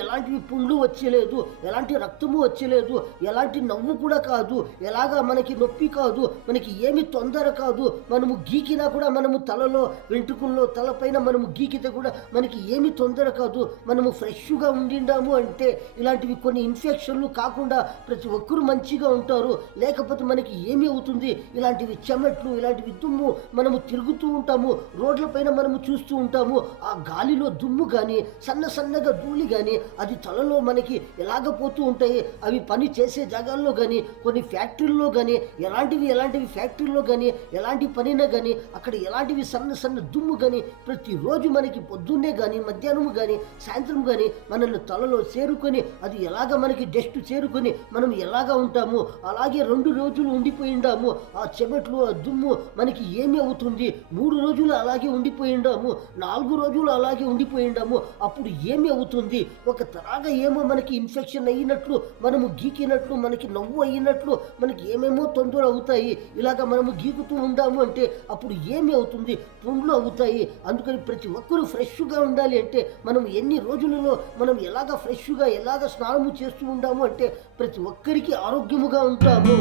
ఎలాంటివి పుండ్లు వచ్చలేదు, ఎలాంటి రక్తము వచ్చలేదు, ఎలాంటి నవ్వు కూడా కాదు, ఎలాగా మనకి నొప్పి కాదు, మనకి ఏమి తొందర కాదు. మనము గీకినా కూడా మనము తలలో వెంట్రుకల్లో తలపైన మనము గీకితే కూడా మనకి ఏమి తొందర కాదు. మనము ఫ్రెష్గా ఉండిండాము అంటే ఇలాంటివి కొన్ని ఇన్ఫెక్షన్లు కాకుండా ప్రతి ఒక్కరూ మంచిగా ఉంటారు. లేకపోతే మనకి ఏమి అవుతుంది, ఇలాంటివి చెమట్లు ఇలాంటివి దుమ్ము మనము తిరుగుతూ ఉంటాము, రోడ్లపైన మనము చూస్తూ ఉంటాము. ఆ గాలిలో దుమ్ము కానీ సన్నగా ధూళి కానీ అది తలలో మనకి ఎలాగ పోతూ ఉంటాయి. అవి పని చేసే జాగాల్లో కానీ కొన్ని ఫ్యాక్టరీల్లో కానీ ఎలాంటివి ఫ్యాక్టరీలో కానీ ఎలాంటి పనినా కానీ అక్కడ ఎలాంటివి సన్న దుమ్ము కానీ ప్రతిరోజు మనకి పొద్దున్నే కానీ మధ్యాహ్నం కానీ సాయంత్రం కానీ మనల్ని తలలో చేరుకొని అది ఎలాగ మనకి డస్ట్ చేరుకొని మనం ఎలాగ ఉంటాము అలాగే 2 రోజులు ఉండిపోయిండాము. ఆ చెమట్లు ఆ దుమ్ము మనకి ఏమి అవుతుంది, 3 రోజులు అలాగే ఉండిపోయిండాము, 4 రోజులు అలాగే ఉండిపోయిండాము. అప్పుడు ఏమి అవుతుంది, ఒక తరాగా ఏమో మనకి ఇన్ఫెక్షన్ అయినట్లు, మనము గీకినట్లు, మనకి నవ్వు అయినట్లు, మనకి ఏమేమో తొందర అవుతాయి. ఇలాగ మనము గీకుతూ ఉండాము అంటే అప్పుడు ఏమి అవుతుంది, పుండ్లు అవుతాయి. అందుకని ప్రతి ఒక్కరూ ఫ్రెష్గా ఉండాలి అంటే మనం ఎన్ని రోజులలో మనం ఎలాగ ఫ్రెష్గా ఎలాగ స్నానము చేస్తూ ఉంటాము అంటే ప్రతి ఒక్కరికి ఆరోగ్యముగా ఉంటాము.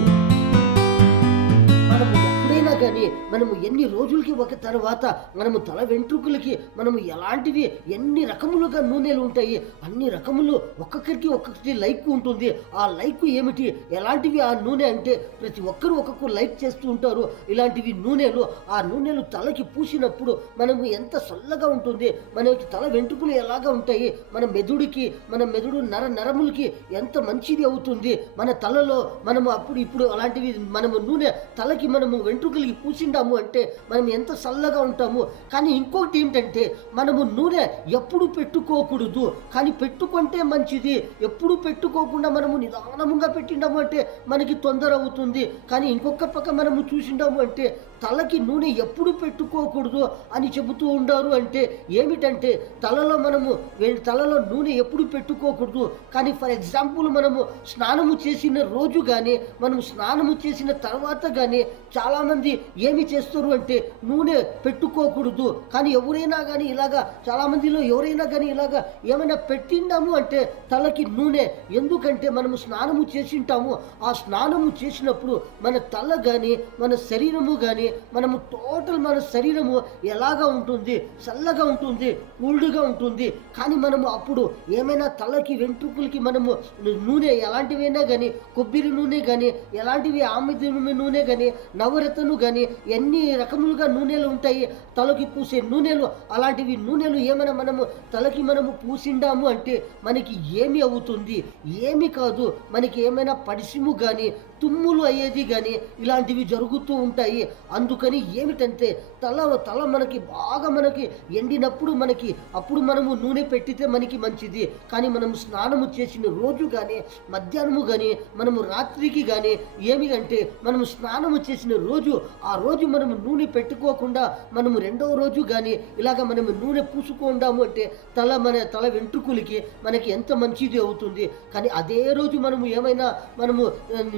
మనము ఎప్పుడైనా కానీ మనము ఎన్ని రోజులకి ఒక తర్వాత మనము తల వెంట్రుకలకి మనము ఎన్ని రకములుగా నూనెలు ఉంటాయి, అన్ని రకములు ఒక్కొక్కటి లైక్ ఉంటుంది. ఆ లైక్ ఏమిటి, ఎలాంటివి ఆ నూనె అంటే ప్రతి ఒక్కరూ ఒక్కొక్క లైక్ చేస్తూ ఉంటారు. ఇలాంటివి నూనెలు, ఆ నూనెలు తలకి పూసినప్పుడు మనము ఎంత చల్లగా ఉంటుంది, మనకి తల వెంట్రుకలు ఎలాగా ఉంటాయి, మన మెదడు నరములకి ఎంత మంచిది అవుతుంది. మన తలలో మనము ఇప్పుడు అలాంటివి మనము నూనె తలకి మనము వెంట్రుకలకి పూసిండాము అంటే మనం ఎంత చల్లగా ఉంటాము. కానీ ఇంకొకటి ఏంటంటే మనము నూనె ఎప్పుడు పెట్టుకోకూడదు, కానీ పెట్టుకుంటే మంచిది. ఎప్పుడు పెట్టుకోకుండా మనము నిదానంగా పెట్టిండాము అంటే మనకి తొందర అవుతుంది. కానీ ఇంకొక పక్క మనము చూసిండాము అంటే తలకి నూనె ఎప్పుడు పెట్టుకోకూడదు అని చెబుతూ ఉండారు. అంటే ఏమిటంటే తలలో నూనె ఎప్పుడు పెట్టుకోకూడదు. కానీ ఫర్ ఎగ్జాంపుల్ మనము స్నానము చేసిన రోజు కానీ మనము స్నానము చేసిన తర్వాత కానీ చాలామంది ఏమి చేస్తారు అంటే నూనె పెట్టుకోకూడదు. కానీ ఎవరైనా కానీ ఇలాగా చాలామందిలో ఎవరైనా కానీ ఇలాగా ఏమైనా పెట్టిండాము అంటే తలకి నూనె, ఎందుకంటే మనము స్నానము చేసింటాము. ఆ స్నానము చేసినప్పుడు మన తల కానీ మన శరీరము కానీ మనము టోటల్ మన శరీరము ఎలాగా ఉంటుంది, చల్లగా ఉంటుంది, కూల్డ్గా ఉంటుంది. కానీ మనము అప్పుడు ఏమైనా తలకి వెంట్రుకలకి మనము నూనె ఎలాంటివైనా కానీ కొబ్బరి నూనె కానీ ఎలాంటివి ఆముద నూనె కానీ నవరత్ను కానీ ఎన్ని రకములుగా నూనెలు ఉంటాయి తలకి పూసే నూనెలు. అలాంటివి నూనెలు ఏమైనా మనము తలకి మనము పూసిండాము అంటే మనకి ఏమి అవుతుంది, ఏమి కాదు. మనకి ఏమైనా పడిసిము కానీ తుమ్ములు అయ్యేది కానీ ఇలాంటివి జరుగుతూ ఉంటాయి. అందుకని ఏమిటంటే తల మనకి బాగా మనకి ఎండినప్పుడు అప్పుడు మనము నూనె పెట్టితే మనకి మంచిది. కానీ మనము స్నానము చేసిన రోజు కానీ మధ్యాహ్నము కానీ మనము రాత్రికి కానీ ఏమిటంటే మనము స్నానము చేసిన రోజు ఆ రోజు మనము నూనె పెట్టుకోకుండా మనము 2వ రోజు కానీ ఇలాగ మనము నూనె పూసుకుందాము అంటే మన తల వెంట్రుకలకి మనకి ఎంత మంచిది అవుతుంది. కానీ అదే రోజు మనము ఏమైనా మనము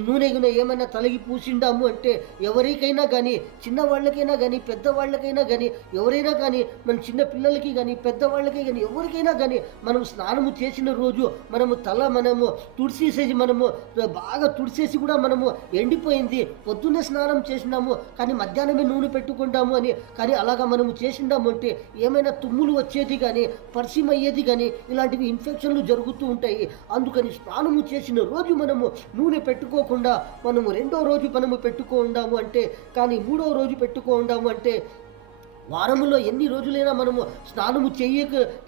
నూనె గిన ఏమైనా తలకి పూసిండాము అంటే ఎవరికైనా కానీ, చిన్నవాళ్ళకైనా కానీ, పెద్దవాళ్ళకైనా కానీ, ఎవరైనా కానీ, మన చిన్న పిల్లలకి కానీ, పెద్దవాళ్ళకి కానీ, ఎవరికైనా కానీ మనం స్నానము చేసిన రోజు మనము తల మనము తుడిసేసి మనము బాగా తుడిసేసి కూడా మనము ఎండిపోయింది, పొద్దున్నే స్నానం చేసినాము కానీ మధ్యాహ్నమే నూనె పెట్టుకుంటాము అని, కానీ అలాగా మనము చేసిండాము అంటే ఏమైనా తుమ్ములు వచ్చేది కానీ, పరిచయం అయ్యేది కానీ, ఇలాంటివి ఇన్ఫెక్షన్లు జరుగుతూ ఉంటాయి. అందుకని స్నానము చేసిన రోజు మనము నూనె పెట్టుకోకుండా మనము రెండో రోజు మనము పెట్టుకుందాము అంటే, కానీ మూడో రోజు పెట్టుకుందాము అంటే, వారములో ఎన్ని రోజులైనా మనము స్నానము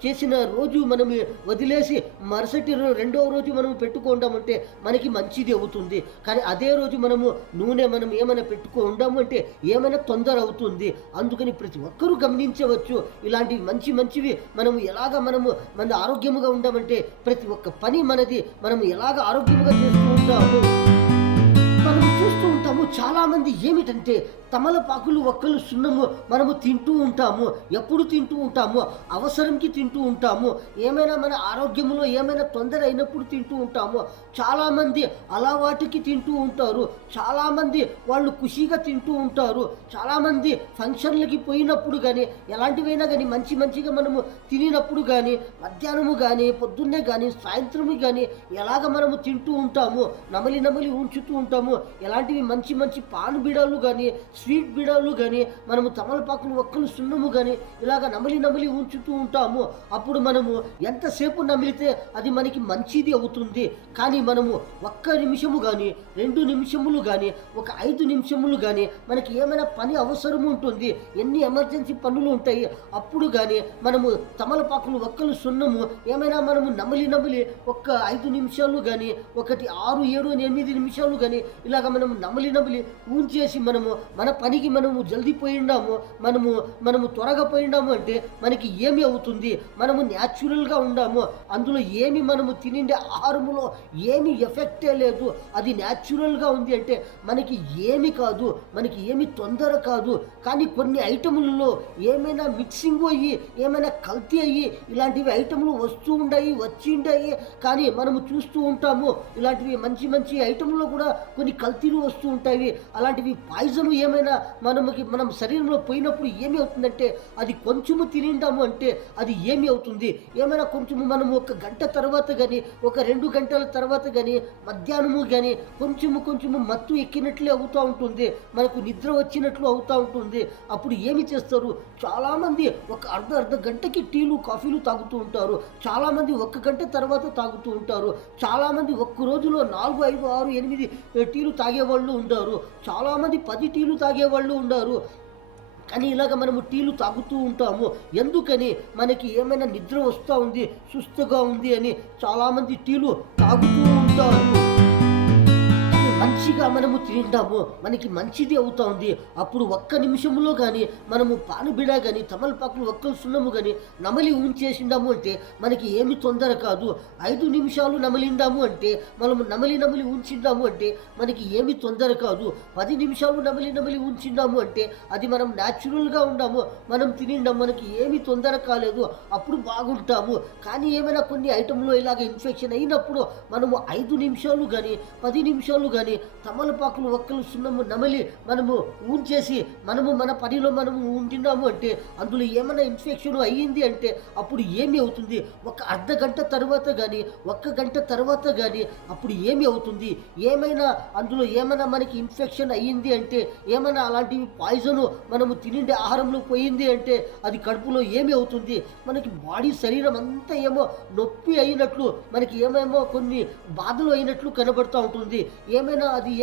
చేసిన రోజు మనము వదిలేసి మరుసటి రెండవ రోజు మనము పెట్టుకుంటామంటే మనకి మంచిది అవుతుంది. కానీ అదే రోజు మనము నూనె మనం ఏమైనా పెట్టుకుంటాము అంటే ఏమైనా తొందర అవుతుంది. అందుకని ప్రతి ఒక్కరూ గమనించవచ్చు ఇలాంటి మంచివి మనము ఎలాగ మన ఆరోగ్యముగా ఉండామంటే ప్రతి ఒక్క పని మనది మనము ఎలాగ ఆరోగ్యముగా చేస్తూ ఉంటాము. మనము చూస్తూ ఉంటాము చాలామంది ఏమిటంటే తమలపాకులు, ఒక్కలు, సున్నము మనము తింటూ ఉంటాము. ఎప్పుడు తింటూ ఉంటాము? అవసరంకి తింటూ ఉంటాము. ఏమైనా మన ఆరోగ్యంలో ఏమైనా తొందర అయినప్పుడు తింటూ ఉంటాము. చాలామంది అలవాటుకి తింటూ ఉంటారు. చాలామంది వాళ్ళు ఖుషీగా తింటూ ఉంటారు. చాలామంది ఫంక్షన్లకి పోయినప్పుడు కానీ, ఎలాంటివైనా కానీ మంచిగా మనము తినినప్పుడు కానీ, మధ్యాహ్నము కానీ, పొద్దున్నే కానీ, సాయంత్రము కానీ ఎలాగ మనము తింటూ ఉంటాము, నమలి ఉంచుతూ ఉంటాము. ఎలాంటివి మంచి పాన్ బిడాలు కానీ, స్వీట్ బిడాలు కానీ, మనము తమలపాకులు, ఒక్కలు, సున్నము కానీ ఇలాగ నమలి ఉంచుతూ ఉంటాము. అప్పుడు మనము ఎంతసేపు నమిలితే అది మనకి మంచిది అవుతుంది. కానీ మనము ఒక్క నిమిషము కానీ, 2 నిమిషములు కానీ, ఒక 5 నిమిషములు కానీ మనకి ఏమైనా పని అవసరం ఉంటుంది, ఎన్ని ఎమర్జెన్సీ పనులు ఉంటాయి, అప్పుడు కానీ మనము తమలపాకులు, ఒక్కలు, సున్నము ఏమైనా మనము నమలి ఒక్క 5 నిమిషాలు కానీ, ఒకటి 6, 7, 8 నిమిషాలు కానీ ఇలాగ మనం నమలి ఊంచేసి మనము మన పనికి మనము జల్దీ పోయిండాము, మనము త్వరగా పోయిండాము అంటే మనకి ఏమి అవుతుంది? మనము న్యాచురల్గా ఉండాము. అందులో ఏమి మనము తినిండే ఆహారములో ఏమి ఎఫెక్టే లేదు. అది న్యాచురల్గా ఉంది అంటే మనకి ఏమి కాదు, మనకి ఏమి తొందర కాదు. కానీ కొన్ని ఐటములలో ఏమైనా మిక్సింగ్ అయ్యి, ఏమైనా కల్తీ అయ్యి ఇలాంటివి ఐటములు వస్తూ వచ్చిండాయి. కానీ మనము చూస్తూ ఉంటాము ఇలాంటివి మంచి ఐటములో కూడా కొన్ని కల్తీలు వస్తూ ఉంటాయి. అలాంటివి పాయిజన్ ఏమైనా మనం శరీరంలో పోయినప్పుడు ఏమి అవుతుందంటే అది కొంచెము తినిండాము అంటే అది ఏమి అవుతుంది? ఏమైనా కొంచెము మనము 1 గంట తర్వాత కానీ, ఒక 2 గంటల తర్వాత కానీ, మధ్యాహ్నము కానీ కొంచెము మత్తు ఎక్కినట్లే అవుతూ ఉంటుంది, మనకు నిద్ర వచ్చినట్లు అవుతూ ఉంటుంది. అప్పుడు ఏమి చేస్తారు? చాలామంది ఒక అర్ధ గంటకి టీలు, కాఫీలు తాగుతూ ఉంటారు. చాలామంది 1 గంట తర్వాత తాగుతూ ఉంటారు. చాలామంది ఒక్క రోజులో 4, 5, 6, 8 టీలు తాగేవాళ్ళు ఉంటారు. చాలామంది 10 టీలు తాగేవాళ్ళు ఉన్నారు. కానీ ఇలాగ మనము టీలు తాగుతూ ఉంటాము. ఎందుకని? మనకి ఏమైనా నిద్ర వస్తూ ఉంది, సుస్తుగా ఉంది అని చాలామంది టీలు తాగుతూ ఉంటారు. మంచిగా మనము తింటాము, మనకి మంచిది అవుతా ఉంది. అప్పుడు 1 నిమిషంలో కానీ మనము పానుబిడ కానీ, తమలపాకులు, ఒక్కలు, సున్నము కానీ నమలి ఉంచేసిండాము అంటే మనకి ఏమి తొందర కాదు. 5 నిమిషాలు నమలిండాము అంటే మనము నమలి ఉంచిండాము అంటే మనకి ఏమి తొందర కాదు. 10 నిమిషాలు నమలి ఉంచిండాము అంటే అది మనం న్యాచురల్గా ఉండాము, మనం తినిండాము, మనకి ఏమి తొందర కాలేదు, అప్పుడు బాగుంటాము. కానీ ఏమైనా కొన్ని ఐటెంలో ఇలాగ ఇన్ఫెక్షన్ అయినప్పుడు మనము 5 నిమిషాలు కానీ, 10 నిమిషాలు కానీ తమలపాకులు, ఒక్కలు, సున్నము నమలి మనము ఊంచేసి మన పనిలో మనము ఉంటున్నాము అంటే అందులో ఏమైనా ఇన్ఫెక్షన్ అయ్యింది అంటే అప్పుడు ఏమి అవుతుంది? ఒక అర్ధ గంట తర్వాత కానీ, 1 గంట తర్వాత కానీ అప్పుడు ఏమి అవుతుంది? ఏమైనా అందులో ఏమైనా మనకి ఇన్ఫెక్షన్ అయ్యింది అంటే, ఏమైనా అలాంటివి పాయిజను మనము తినిండే ఆహారంలో పోయింది అంటే అది కడుపులో ఏమి అవుతుంది? మనకి బాడీ, శరీరం అంతా ఏమో నొప్పి అయినట్లు, మనకి ఏమేమో కొన్ని బాధలు అయినట్లు కనబడుతూ ఉంటుంది.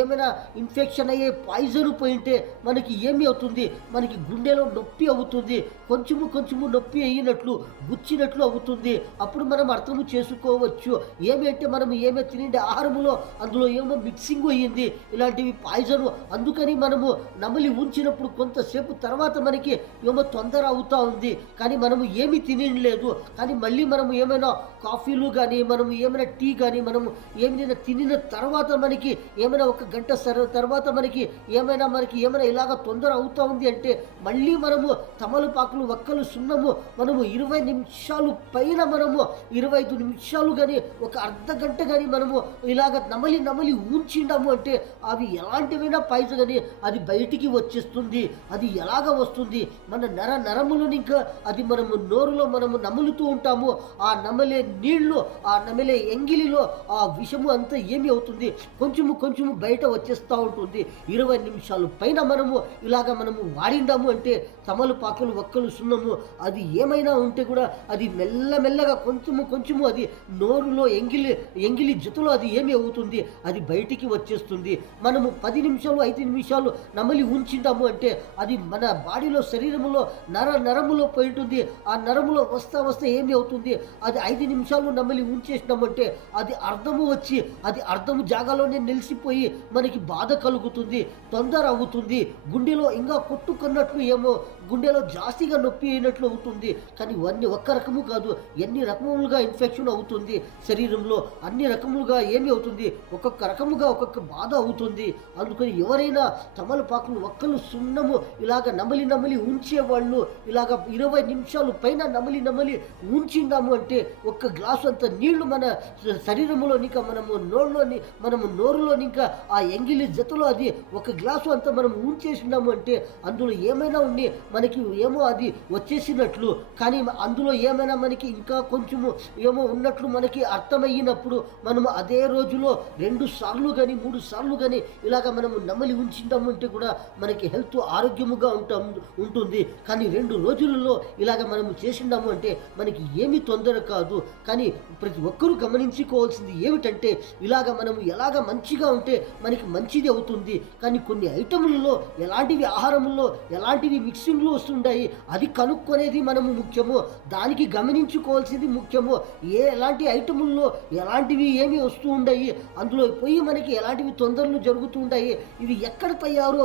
ఏమైనా ఇన్ఫెక్షన్ అయ్యే పాయిజన్ పోయింటే మనకి ఏమి అవుతుంది? మనకి గుండెలో నొప్పి అవుతుంది, కొంచెము నొప్పి అయినట్లు, గుచ్చినట్లు అవుతుంది. అప్పుడు మనం అర్థము చేసుకోవచ్చు ఏమి అంటే మనం ఏమే తినే ఆహారములో అందులో ఏమో మిక్సింగ్ అయ్యింది, ఇలాంటివి పాయిజన్. అందుకని మనము నమలి ఉంచినప్పుడు కొంతసేపు తర్వాత మనకి ఏమో తొందర అవుతూ ఉంది. కానీ మనము ఏమి తినలేదు. కానీ మళ్ళీ మనము ఏమైనా కాఫీలు కానీ, మనము ఏమైనా టీ కానీ, మనము ఏమైనా తినిన తర్వాత మనకి ఏమైనా ఒక గంట తర్వాత మనకి ఏమైనా ఇలాగ తొందర అవుతా ఉంది అంటే మళ్ళీ మనము తమలపాకులు వక్కలు సున్నము మనము 20 నిమిషాలు పైన మనము 25 నిమిషాలు కానీ ఒక అర్ధ గంట కానీ మనము ఇలాగ నమలి ఉంచిండాము అంటే అవి ఎలాంటివైనా పాయిజన్ అని అది బయటికి వచ్చేస్తుంది. అది ఎలాగ వస్తుంది, మన నరములను ఇంకా అది మనము నోరులో మనము నములుతూ ఉంటాము. ఆ నమలే నీళ్లు, ఆ నమలే ఎంగిలిలో ఆ విషము అంతా ఏమి అవుతుంది, కొంచెము బయట వచ్చేస్తూ ఉంటుంది. 20 నిమిషాలు పైన మనము ఇలాగ మనము వాడిండాము అంటే తమలపాకులు వక్కలు సున్నము అది ఏమైనా ఉంటే కూడా అది మెల్లమెల్లగా కొంచెము అది నోరులో ఎంగిలి జతలో అది ఏమి అవుతుంది, అది బయటికి వచ్చేస్తుంది. మనము 10 నిమిషాలు 5 నిమిషాలు నమలి ఉంచింటాము అంటే అది మన బాడీలో శరీరంలో నరములో పోయి ఉంటుంది. ఆ నరములో వస్తా ఏమి అవుతుంది, అది 5 నిమిషాలు నమలి ఉంచేసినామంటే అది అర్థము జాగాలోనే నిలిచిపోయి మనకి బాధ కలుగుతుంది, తొందర అవుతుంది. గుండెలో ఇంకా కొట్టుకున్నట్లు ఏమో గుండెలో జాస్తిగా నొప్పి అయినట్లు అవుతుంది. కానీ ఇవన్నీ ఒక్క రకము కాదు, ఎన్ని రకములుగా ఇన్ఫెక్షన్ అవుతుంది శరీరంలో, అన్ని రకములుగా ఏమి అవుతుంది, ఒక్కొక్క రకముగా ఒక్కొక్క బాధ అవుతుంది. అందుకని ఎవరైనా తమలపాకులు వక్కలు సున్నము ఇలాగ నమలి ఉంచేవాళ్ళు ఇలాగ 20 నిమిషాలు పైన నమలి ఉంచిందాము అంటే ఒక్క గ్లాసు అంత నీళ్లు మన శరీరంలోని మనము నోరులోని ఇంకా ఆ ఎంగిలి జతలో అది ఒక గ్లాసు అంతా మనం ఉంచేసినాము అంటే అందులో ఏమైనా ఉండి మనకి ఏమో అది వచ్చేసినట్లు. కానీ అందులో ఏమైనా మనకి ఇంకా కొంచెము ఏమో ఉన్నట్లు మనకి అర్థమయ్యినప్పుడు మనము అదే రోజులో 2 సార్లు కానీ 3 సార్లు కానీ ఇలాగ మనము నమలి ఉంచిందాము అంటే కూడా మనకి హెల్త్ ఆరోగ్యముగా ఉంటుంది. కానీ 2 రోజులలో ఇలాగ మనము చేసిందాము అంటే మనకి ఏమీ తొందర కాదు. కానీ ప్రతి ఒక్కరూ గమనించుకోవాల్సింది ఏమిటంటే ఇలాగ మనము ఎలాగ మంచిగా ఉంటే మనకి మంచిది అవుతుంది. కానీ కొన్ని ఐటములలో ఎలాంటివి ఆహారముల్లో ఎలాంటివి మిక్సింగ్లో వస్తుంటాయి అది కనుక్కొనేది మనము ముఖ్యము, దానికి గమనించుకోవాల్సింది ముఖ్యము. ఎలాంటి ఐటముల్లో ఎలాంటివి ఏమి వస్తూ ఉంటాయి, అందులో పోయి మనకి ఎలాంటివి తొందరలు జరుగుతూ ఉంటాయి, ఇవి ఎక్కడ తయారు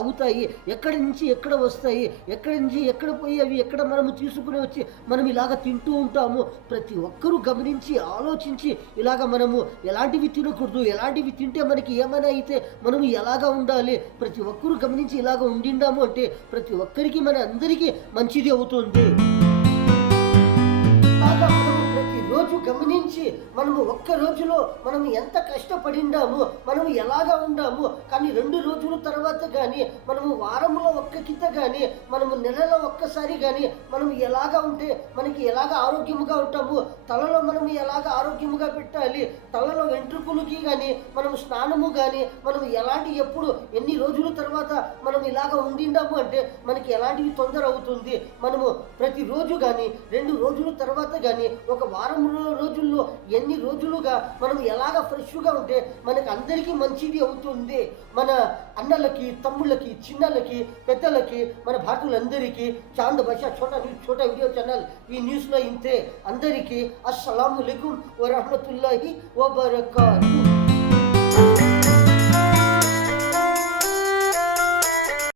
అవుతాయి, ఎక్కడి నుంచి ఎక్కడ వస్తాయి, ఎక్కడి నుంచి ఎక్కడ పోయి అవి ఎక్కడ మనము తీసుకుని వచ్చి మనం ఇలాగ తింటూ ఉంటాము. ప్రతి ఒక్కరూ గమనించి ఆలోచించి ఇలాగ మనము ఎలాంటివి తినకూడదు, ఎలాంటివి తింటే మనకి ఏమైనా అయితే మనము ఎలాగా ఉండాలి, ప్రతి ఒక్కరూ గమనించి ఇలాగ ఉండిండాము అంటే ప్రతి ఒక్కరికి మన అందరికీ మంచిది అవుతుంది. రోజు గమనించి మనము ఒక్క రోజులో మనం ఎంత కష్టపడిండాము, మనము ఎలాగా ఉండాము. కానీ 2 రోజుల తర్వాత కానీ మనము వారంలో ఒక్క కింద కానీ మనము నెలలో ఒక్కసారి కానీ మనం ఎలాగా ఉంటే మనకి ఎలాగ ఆరోగ్యముగా ఉంటాము, తలలో మనము ఎలాగ ఆరోగ్యముగా పెట్టాలి, తలలో వెంట్రుకలకి కానీ మనము స్నానము కానీ మనం ఎప్పుడు ఎన్ని రోజుల తర్వాత మనం ఇలాగ ఉండిండాము అంటే మనకి ఎలాంటివి తొందర అవుతుంది. మనము ప్రతిరోజు కానీ 2 రోజుల తర్వాత కానీ ఒక వారం రోజుల్లో ఎన్ని రోజులుగా మనం ఎలాగ ఫ్రెష్గా ఉంటే మనకి అందరికీ మంచిది అవుతుంది. మన అన్నలకి, తమ్ముళ్ళకి, చిన్నలకి, పెద్దలకి, మన భారతీయులందరికీ చాంద్ భాషా छोटा వీడియో ఛానల్ ఈ న్యూస్లో ఇంతే. అందరికీ అస్సలాము అలైకుం వరహ్మతుల్లాహి వబరకాతుహ్.